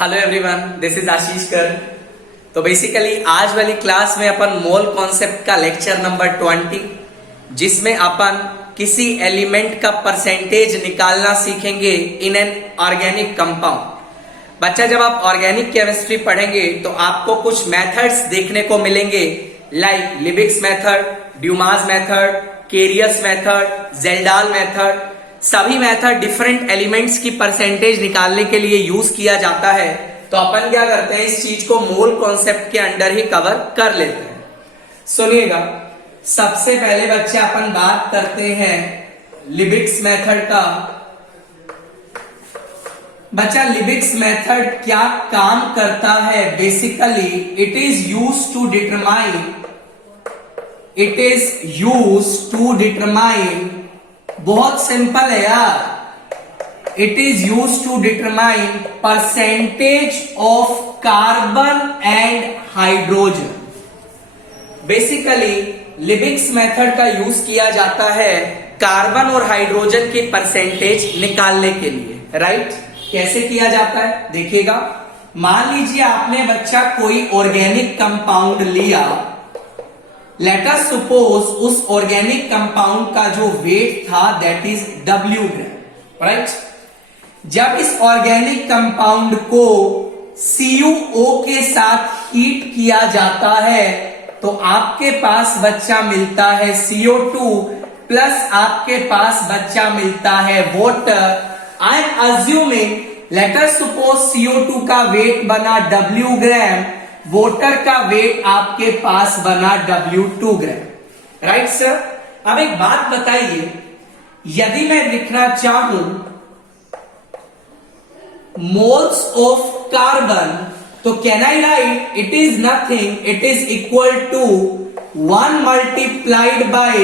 Hello everyone, this is आशीष कर। तो basically आज वाली क्लास में अपन मोल कॉन्सेप्ट का लेक्चर नंबर 20, जिसमें अपन किसी एलिमेंट का परसेंटेज निकालना सीखेंगे इन एन ऑर्गेनिक कंपाउंड। बच्चा, जब आप ऑर्गेनिक केमिस्ट्री पढ़ेंगे तो आपको कुछ मेथड्स देखने को मिलेंगे, like Liebig's method, Dumas method, Carius method, Kjeldahl method. सभी मेथड डिफरेंट एलिमेंट्स की परसेंटेज निकालने के लिए यूज किया जाता है। तो अपन क्या करते हैं, इस चीज को मोल कॉन्सेप्ट के अंडर ही कवर कर लेते हैं। सुनिएगा, सबसे पहले बच्चे अपन बात करते हैं लिबिक्स मेथड का। बच्चा, लिबिक्स मेथड क्या काम करता है? Basically it is use to determine, बहुत सिंपल है यार। It is use to determine percentage of carbon and hydrogen. Basically Liebig's method का यूज किया जाता है कार्बन और हाइड्रोजन की परसेंटेज निकालने के लिए, राइट? कैसे किया जाता है देखिएगा। मान लीजिए आपने बच्चा कोई ऑर्गेनिक कंपाउंड लिया। लेट अस सपोज उस ऑर्गेनिक कंपाउंड का जो वेट था that is W gram, right? जब इस ऑर्गेनिक कंपाउंड को CuO के साथ हीट किया जाता है तो आपके पास बच्चा मिलता है CO2 प्लस आपके पास बच्चा मिलता है water. I am assuming, let us suppose CO2 का वेट बना W ग्राम, वाटर का वेट आपके पास बना W2 ग्राम, राइट सर? अब एक बात बताइए, यदि मैं लिखना चाहूं मोल्स ऑफ कार्बन, तो can I write it is nothing, it is equal to 1 multiplied by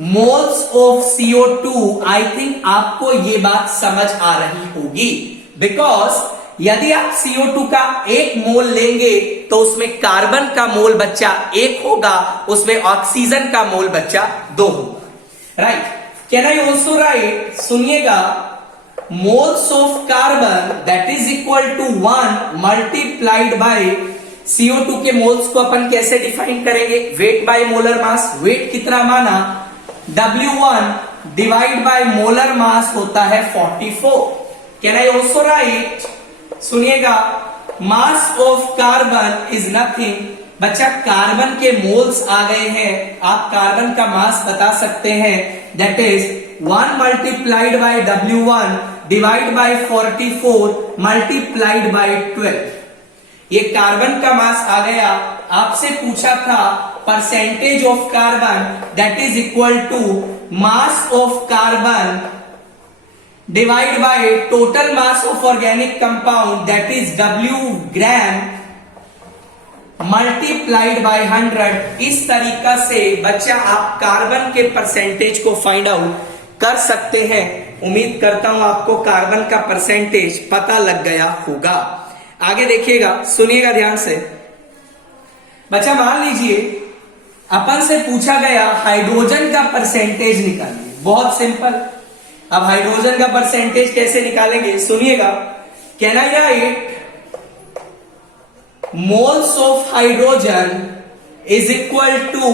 moles of CO2। I think आपको ये बात समझ आ रही होगी, बिकॉज यदि आप CO2 का 1 मोल लेंगे तो उसमें कार्बन का मोल बच्चा 1 होगा, उसमें ऑक्सीजन का मोल बच्चा 2 होगा, right? Can I also write, सुनिएगा, moles of carbon that is equal to 1 multiplied by CO2 के मोल्स को अपन कैसे डिफाइन करेंगे? Weight by molar mass. Weight कितना माना? W1 डिवाइड बाय मोलर मास होता है 44। कैन आई ऑल्सो राइट, सुनिएगा, मास ऑफ कार्बन इज नथिंग। बच्चा, कार्बन के मोल्स आ गए हैं, आप कार्बन का मास बता सकते हैं, that is 1 multiplied by W1 divide bye 44 multiplied by 12। ये कार्बन का मास आ गया। आपसे पूछा था percentage of carbon, that is equal to mass of carbon divide by total mass of organic compound, that is W gram multiplied by 100। इस तरीका से बच्चा आप कार्बन के परसेंटेज को फाइंड आउट कर सकते हैं। उम्मीद करता हूं आपको कार्बन का परसेंटेज पता लग गया होगा। आगे देखिएगा, सुनिएगा ध्यान से। बच्चा, मान लीजिए अपन से पूछा गया हाइड्रोजन का परसेंटेज निकालिए। बहुत सिंपल। अब हाइड्रोजन का परसेंटेज कैसे निकालेंगे? सुनिएगा, can I write moles of hydrogen is equal to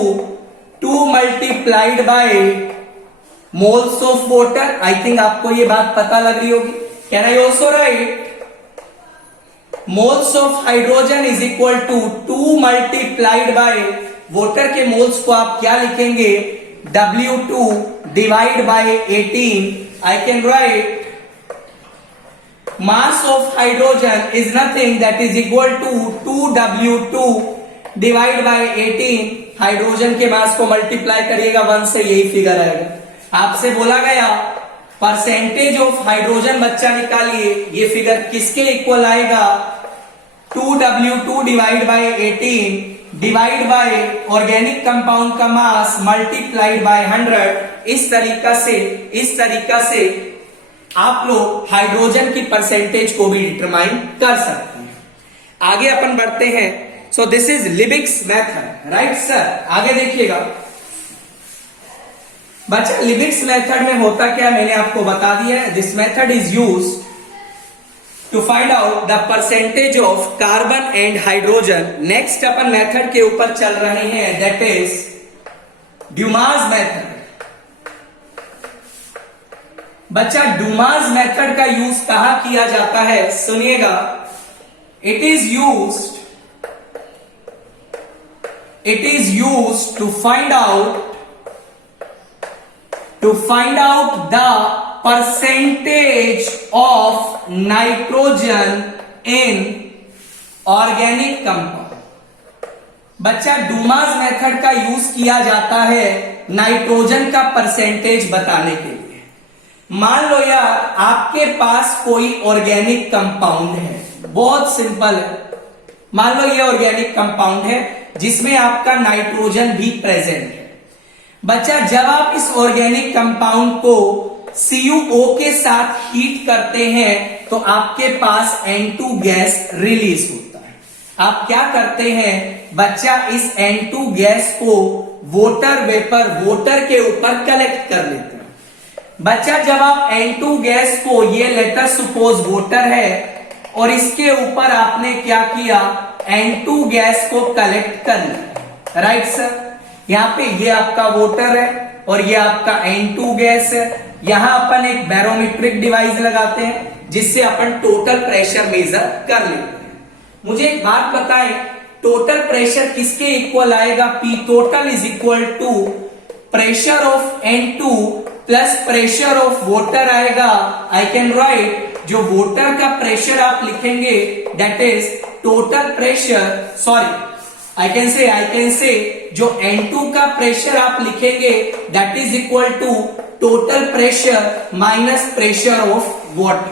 2 multiplied by moles of water. I think आपको ये बात पता लग रही होगी। Can I also write moles of hydrogen is equal to 2 multiplied by water के मोल्स को आप क्या लिखेंगे? W2 divide by 18। I can write mass of hydrogen is nothing, that is equal to 2W2 divide by 18। Hydrogen के मास को multiply करिएगा 1 से, यही फिगर आएगा। आपसे बोला गया परसेंटेज ऑफ हाइड्रोजन बच्चा निकालिए। ये फिगर किसके इक्वल आएगा? 2W2 divide by 18 divide by organic compound का मास मल्टीप्लाइड बाय 100। इस तरीका से आप लोग हाइड्रोजन की परसेंटेज को भी डिटरमाइन कर सकते हैं। आगे अपन बढ़ते हैं। So this is Liebig's method, right sir? आगे देखिएगा बच्चा, लिबिक्स मेथड में होता क्या मैंने आपको बता दिया है। This method is use to find out the percentage of carbon and hydrogen. Next अपन मेथड के ऊपर चल रहे हैं, दैट इज ड्यूमास मेथड। बच्चा डुमास मेथड का यूज कहां किया जाता है, सुनिएगा। It is used to find out the percentage of nitrogen in organic compound. बच्चा डुमास मेथड का यूज किया जाता है नाइट्रोजन का परसेंटेज बताने के लिए। मान लो यार आपके पास कोई ऑर्गेनिक कंपाउंड है, बहुत सिंपल है। मान लो ये ऑर्गेनिक कंपाउंड है जिसमें आपका नाइट्रोजन भी प्रेजेंट है। बच्चा जब आप इस ऑर्गेनिक कंपाउंड को CuO के साथ हीट करते हैं तो आपके पास N2 गैस रिलीज होता है। आप क्या करते हैं बच्चा, इस N2 गैस को वोटर के ऊपर कलेक्ट कर लेते हैं। बच्चा जब आप N2 गैस को, ये लेटर सपोज वोटर है और इसके ऊपर आपने क्या किया, N2 गैस को कलेक्ट कर लिया, राइट सर। यहां पे ये आपका वोटर है और ये आपका N2 गैस है। यहां अपन एक बैरोमीट्रिक डिवाइस लगाते हैं जिससे अपन टोटल प्रेशर मेजर कर लेते हैं। मुझे एक बात बताएं, टोटल प्रेशर किसके इक्वल आएगा, P total is equal to pressure of N2 plus pressure of water आएगा। आई कैन राइट, जो वोटर का प्रेशर आप लिखेंगे that is total pressure, sorry I can say जो N2 का प्रेशर आप लिखेंगे that is equal to total pressure minus pressure of water,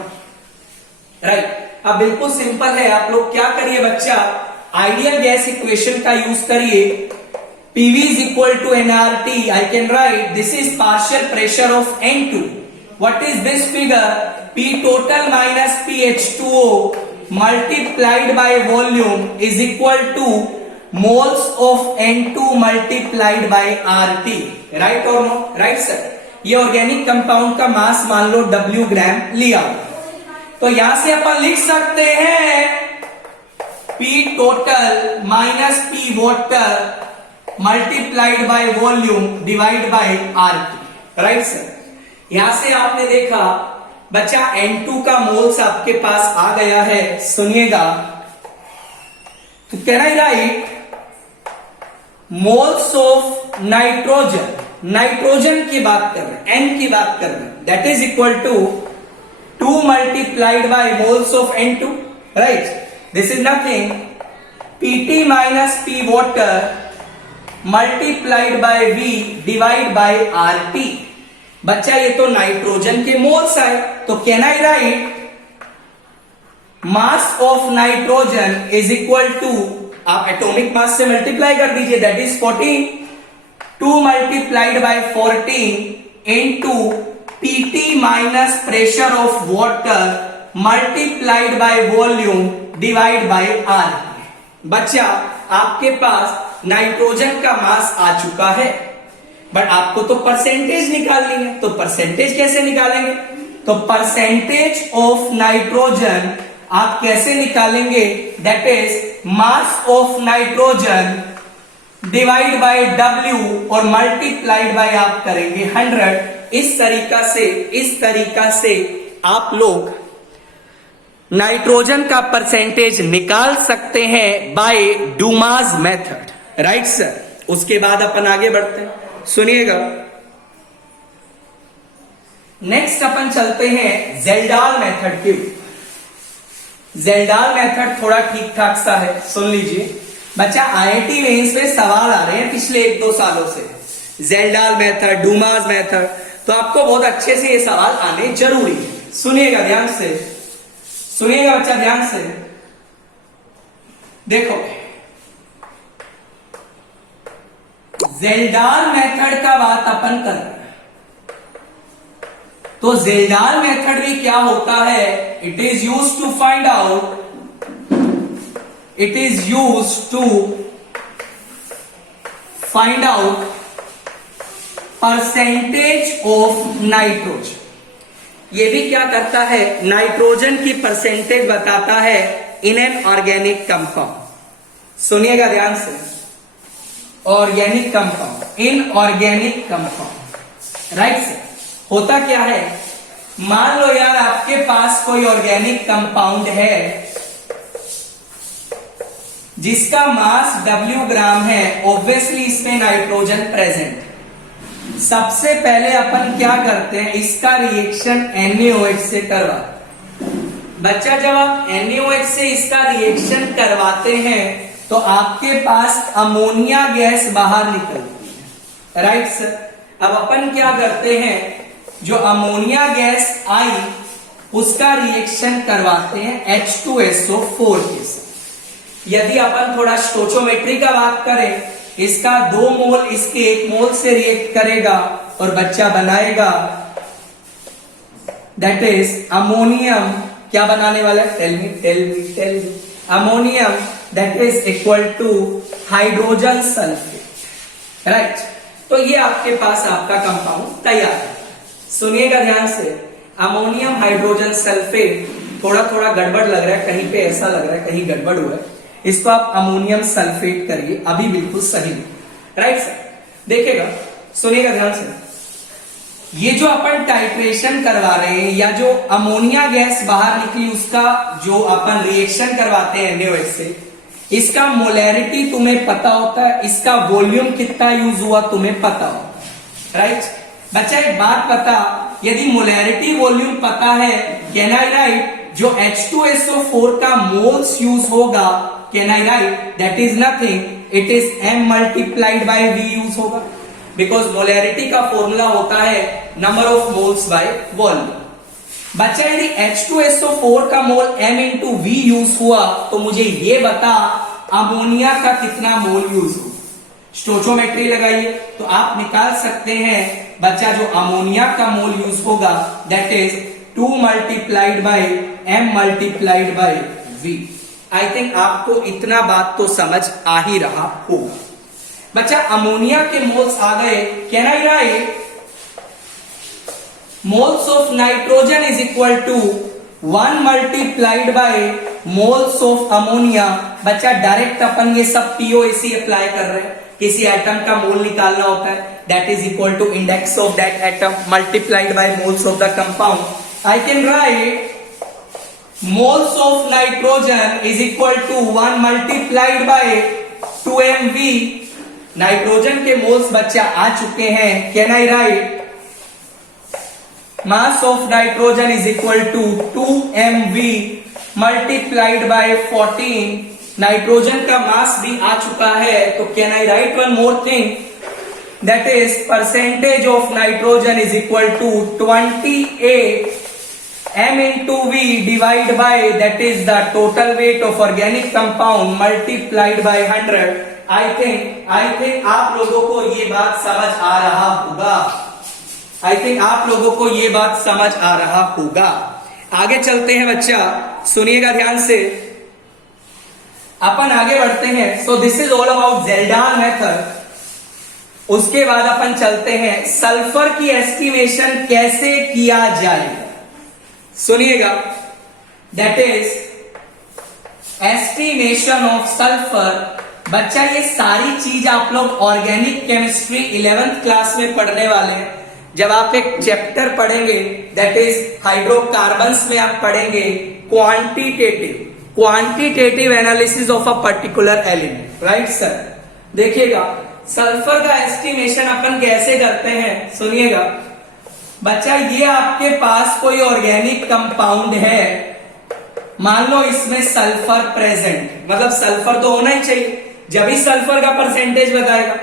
right. अब बिल्कुल सिंपल है, आप लोग क्या करिए बच्चा, आइडियल गैस इक्वेशन का यूज करिए। PV is equal to nRT. I can write this is partial pressure of N2. What is this figure? P total minus PH2O multiplied by volume is equal to moles of N2 multiplied by RT. Right or no? Right sir. ये organic compound का मास मान लो W ग्राम लिया, तो यहां से अपन लिख सकते हैं P total minus P water multiplied by volume divide by RT, right sir. यहां से आपने देखा बच्चा N2 का मोल्स आपके पास आ गया है, सुनिएगा। तो can I write moles of nitrogen, nitrogen की बात कर रहे हैं, N की बात कर रहे हैं, that is equal to 2 multiplied by moles of N2, right. This is nothing PT minus P water multiplied by V divide by RT। बच्चा ये तो नाइट्रोजन के मोल्स आए, तो can I write mass of nitrogen is equal to, आप atomic mass से multiply कर दीजिए that is 14, 2 multiplied by 14 into PT minus pressure of water multiplied by volume divide by RT। बच्चा आपके पास नाइट्रोजन का मास आ चुका है, बट आपको तो परसेंटेज निकालनी है, तो परसेंटेज कैसे निकालेंगे, तो परसेंटेज ऑफ नाइट्रोजन आप कैसे निकालेंगे, that is mass of nitrogen divide by W और मल्टीप्लाइड बाय आप करेंगे 100। इस तरीका से आप लोग नाइट्रोजन का परसेंटेज निकाल सकते हैं by Dumas method, right sir. उसके बाद अपन आगे बढ़ते हैं, सुनिएगा। नेक्स्ट अपन चलते हैं जेल्डाल मेथड के। जेल्डाल मेथड थोड़ा ठीक ठाक सा है, सुन लीजिए बच्चा। IIT मेंस में सवाल आ रहे हैं पिछले 1-2 सालों से, जेल्डाल मेथड, डुमास मेथड, तो आपको बहुत अच्छे से ये सवाल आने जरूरी है। सुनिएगा ध्यान से, सुनिएगा बच्चा ध्यान से। देखो जेल्डाल मेथड का बात अपन कर रहे हैं, तो जेल्डाल मेथड भी क्या होता है, it is used to find out, percentage of nitrogen. ये भी क्या करता है, नाइट्रोजन की परसेंटेज बताता है इन एन ऑर्गेनिक कंपाउंड। सुनिएगा ध्यान से, ऑर्गेनिक कंपाउंड, इन ऑर्गेनिक कंपाउंड, राइट से होता क्या है, मान लो यार आपके पास कोई ऑर्गेनिक कंपाउंड है जिसका मास W ग्राम है, ऑब्वियसली इसमें नाइट्रोजन प्रेजेंट। सबसे पहले अपन क्या करते हैं, इसका रिएक्शन NaOH से करवाते हैं। बच्चा जब आप NaOH से इसका रिएक्शन करवाते हैं तो आपके पास अमोनिया गैस बाहर निकलती है, राइट सर। अब अपन क्या करते हैं, जो अमोनिया गैस आई उसका रिएक्शन करवाते हैं H2SO4 के साथ। यदि अपन थोड़ा स्टोचोमेट्री का बात करें, इसका 2 मोल इसके 1 मोल से रिएक्ट करेगा और बच्चा बनाएगा, दैट इज अमोनियम। क्या बनाने वाला है, tell me. Ammonium that is equal to hydrogen sulphate, right. तो ये आपके पास आपका कंपाउंड तैयार है। सुनिएगा ध्यान से, अमोनियम हाइड्रोजन सल्फेट, थोड़ा थोड़ा गड़बड़ लग रहा है, कहीं पे ऐसा लग रहा है कहीं गड़बड़ हुआ है, इसको आप अमोनियम सल्फेट करिए, अभी बिल्कुल सही, राइट सर। देखिएगा, सुनिएगा ध्यान से, ये जो अपन टाइट्रेशन करवा रहे हैं या जो अमोनिया गैस बाहर निकली उसका जो अपन रिएक्शन करवाते हैं NaOH से, इसका मोलैरिटी तुम्हें पता होता है, इसका वॉल्यूम कितना यूज हुआ तुम्हें पता होता है, राइट। बच्चा एक बात पता, यदि मोलैरिटी वॉल्यूम पता है, कैन आई राइट जो H2SO4 का मोल्स यूज होगा, can I right that is nothing, it is M multiplied by V use होगा, बिकॉज मोलैरिटी का फॉर्मूला होता है number of moles by volume. बच्चा यदि H2SO4 का मोल M इंटू V यूज हुआ तो मुझे ये बता अमोनिया का कितना मोल यूज हुआ। स्टोचोमेट्री लगाइए तो आप निकाल सकते हैं बच्चा, जो अमोनिया का मोल यूज होगा that is 2 multiplied bye M multiplied by V। I think आपको इतना बात तो समझ आ ही रहा होगा। बच्चा अमोनिया के मोल्स आ गए, can I write moles of nitrogen is equal to 1 multiplied by moles of ammonia. बच्चा डायरेक्ट अपन ये सब POAC अप्लाई कर रहे हैं, किसी एटम का मोल निकालना होता है, that is equal to index of that atom multiplied by moles of the compound. I can write moles of nitrogen is equal to 1 multiplied by 2mv। Nitrogen के मोल्स बच्चा आ चुके हैं, can I write mass of nitrogen is equal to 2mv multiplied by 14। Nitrogen का mass भी आ चुका है, तो can I write one more thing, that is percentage of nitrogen is equal to 28 M into V divide by that is the total weight of organic compound multiplied by 100। I think आप लोगों को ये बात समझ आ रहा होगा। I think आप लोगों को ये बात समझ आ रहा होगा। आगे चलते हैं बच्चा, सुनिएगा ध्यान से, अपन आगे बढ़ते हैं। So this is all about Kjeldahl method. उसके बाद अपन चलते हैं सल्फर की एस्टिमेशन कैसे किया जाएगा। सुनिएगा, that is estimation of sulphur. बच्चा ये सारी चीज आप लोग ऑर्गेनिक केमिस्ट्री 11th क्लास में पढ़ने वाले हैं। जब आप एक चैप्टर पढ़ेंगे दैट इज हाइड्रोकार्बन्स में आप पढ़ेंगे quantitative analysis of a particular element, right sir. देखिएगा सल्फर का एस्टिमेशन अपन कैसे करते हैं, सुनिएगा बच्चा, ये आपके पास कोई ऑर्गेनिक कंपाउंड है, मान लो इसमें सल्फर प्रेजेंट, मतलब सल्फर तो होना ही चाहिए, जब ही सल्फर का परसेंटेज बताएगा।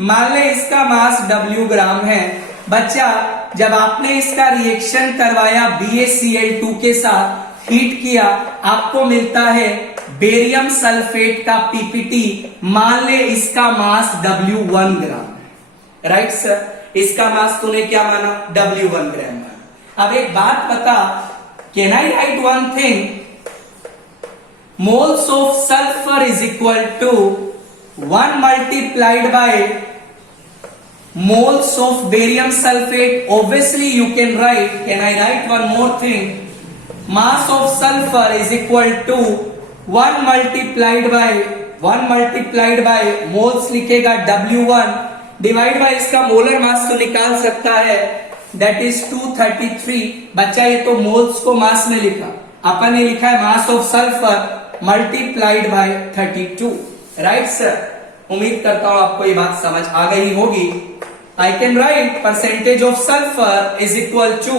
मान ले इसका मास W ग्राम है। बच्चा जब आपने इसका रिएक्शन करवाया BaCl2 के साथ, हीट किया, आपको मिलता है बेरियम सल्फेट का PPT। मान ले इसका मास W1 ग्राम, राइट सर। इसका मास तूने क्या माना, W1 ग्राम माना। अब एक बात बता, can I write one thing, moles of sulphur is equal to 1 multiplied by moles of barium sulfate. Obviously you can I write one more thing? Mass of sulfur is equal to 1 multiplied by moles लिखेगा W1 divide bye इसका molar mass तो निकाल सकता है, that is 233. बच्चा ये तो moles को मास में लिखा, अपन ने लिखा है मास of sulphur multiplied by 32. Right sir, उम्मीद करता हूं आपको ये बात समझ आ गई होगी. I can write percentage of sulphur is equal to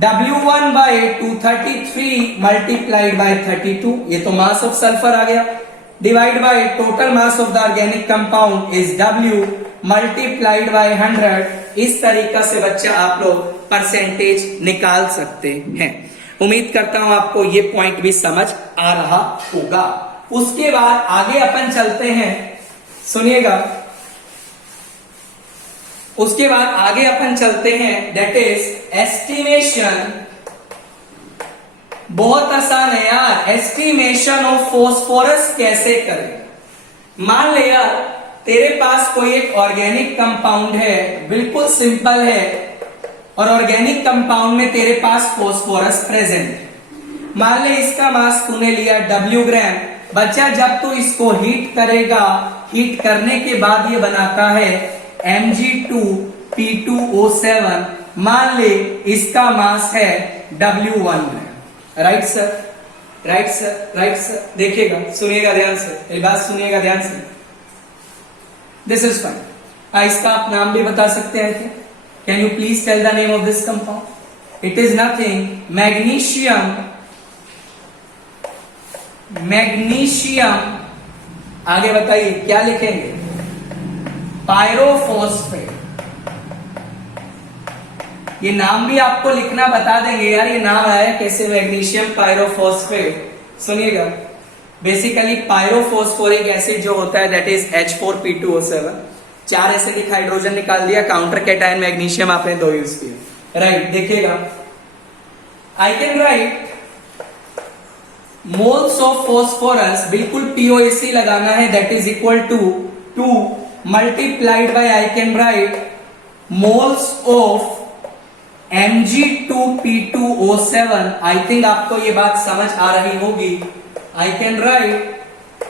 W1 by 233 multiplied by 32. ये तो मास ऑफ सल्फर आ गया, divide by total mass of the organic compound is W multiplied by 100. इस तरीका से बच्चा आप लोग परसेंटेज निकाल सकते हैं. उम्मीद करता हूं आपको ये पॉइंट भी समझ आ रहा होगा. उसके बाद आगे अपन चलते हैं, सुनिएगा. उसके बाद आगे अपन चलते हैं, दैट इज एस्टिमेशन. बहुत आसान है यार, एस्टिमेशन ऑफ फॉस्फोरस कैसे करें. मान ले यार तेरे पास कोई एक ऑर्गेनिक कंपाउंड है, बिल्कुल सिंपल है, और ऑर्गेनिक कंपाउंड में तेरे पास फॉस्फोरस प्रेजेंट है. मान ले इसका मास तूने लिया W ग्राम. बच्चा जब तू इसको हीट करेगा, हीट करने के बाद ये बनाता है Mg2P2O7. मान ले इसका मास है W1 gram. Right sir, right sir, right sir. देखिएगा, सुनिएगा ध्यान से, मेरी बात सुनिएगा ध्यान से. This is fine. इसका आप नाम भी बता सकते हैं क्या? Can you please tell the name of this compound? It is nothing, magnesium. Magnesium, आगे बताइए क्या लिखेंगे? पायरोफॉस्फेट. ये नाम भी आपको लिखना बता देंगे यार, ये नाम आया कैसे, मैग्नीशियम पायरोफॉस्फेट. सुनिएगा, बेसिकली पायरोफॉस्फोरिक एसिड जो होता है that is H4P2O7. 4 acidic hydrogen निकाल दिया, काउंटर कैटायन मैग्नीशियम आपने 2 यूज किया. राइट, देखिएगा, I can write moles of phosphorus, बिल्कुल POAC लगाना है, that is equal to 2 multiplied by I can write moles of Mg2P2O7. I think आपको ये बात समझ आ रही होगी. I can write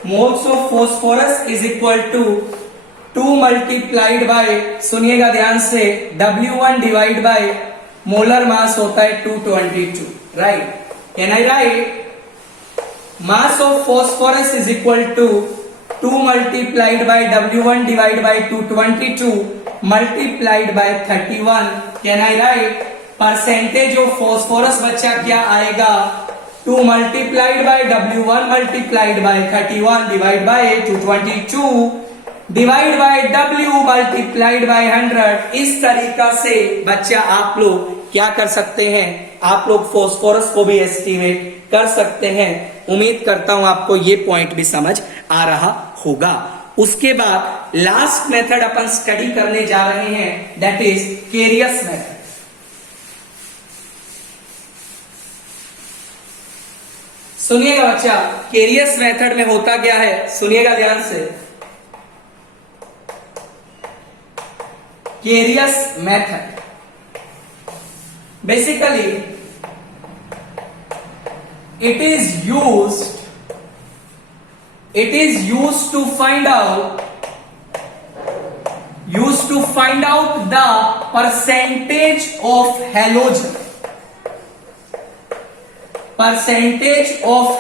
moles of phosphorus is equal to 2 multiplied by, सुनिएगा ध्यान से, W1 डिवाइड बाय मोलर मास होता है 222. Right, can I write mass of phosphorus is equal to 2 multiplied by W1 divide by 222 multiplied by 31. Can I write percentage of phosphorus बच्चा क्या आएगा? 2 multiplied by W1 multiplied by 31 divide by 222 divide by W multiplied by 100. इस तरीका से बच्चा आप लोग क्या कर सकते हैं? आप लोग फॉस्फोरस को भी एस्टिमेट कर सकते हैं. उम्मीद करता हूं आपको ये पॉइंट भी समझ आ रहा होगा. उसके बाद लास्ट मेथड अपन स्टडी करने जा रहे हैं, दैट इज केरियस मेथड. सुनिएगा बच्चा, केरियस मेथड में होता क्या है, सुनिएगा ध्यान से. Carious method basically it is used to find out the percentage of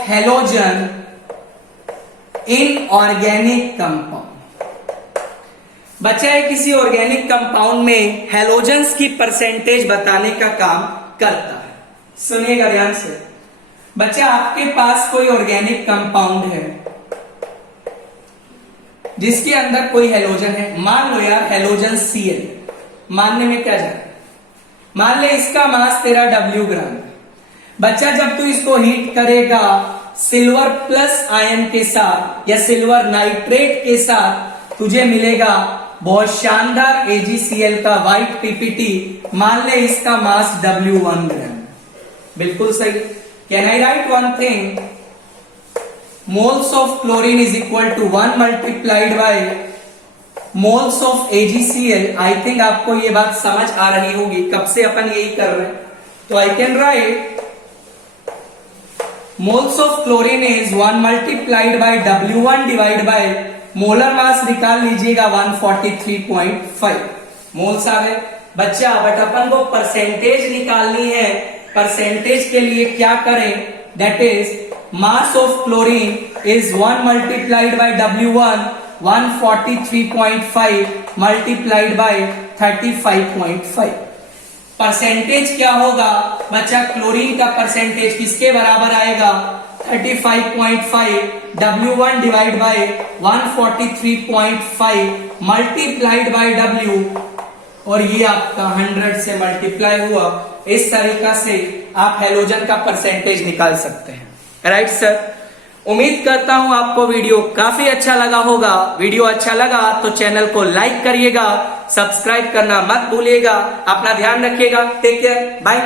halogen in organic compound. बच्चा है किसी ऑर्गेनिक कंपाउंड में हेलोजेंस की परसेंटेज बताने का काम करता है. सुनिएगा ध्यान से बच्चा, आपके पास कोई ऑर्गेनिक कंपाउंड है जिसके अंदर कोई हेलोजन है. मान लो यार हेलोजन Cl. मानने में क्या जाए, मान ले इसका मास तेरा W ग्राम. बच्चा जब तू इसको हीट करेगा सिल्वर प्लस आयन के साथ या सिल्वर नाइट्रेट के साथ, तुझे मिलेगा बहुत शानदार AgCl का व्हाइट PPT. मान ले इसका मास W1 ग्राम. बिल्कुल सही. Can I write one thing? Moles of chlorine is equal to 1 multiplied by moles of AgCl। I think आपको ये बात समझ आ रही होगी, कब से अपन यही कर रहे हैं। तो आई can write moles of chlorine is 1 multiplied by W1 divide bye molar मास निकाल लीजिएगा 143.5 मोल्स आ गए बच्चा। बट अपन को परसेंटेज निकालनी है। परसेंटेज के लिए क्या करें, that is mass of chlorine is 1 multiplied by W1 143.5 multiplied by 35.5। Percentage क्या होगा बच्चा, क्लोरीन का परसेंटेज किसके बराबर आएगा 35.5 W1 divide bye 143.5 multiplied by W, और ये आपका 100 से मल्टीप्लाई हुआ। इस तरीका से आप हैलोजन का परसेंटेज निकाल सकते हैं। राइट सर, उम्मीद करता हूं आपको वीडियो काफी अच्छा लगा होगा। वीडियो अच्छा लगा तो चैनल को लाइक करिएगा, सब्सक्राइब करना मत भूलिएगा। अपना ध्यान रखिएगा। Take care, bye.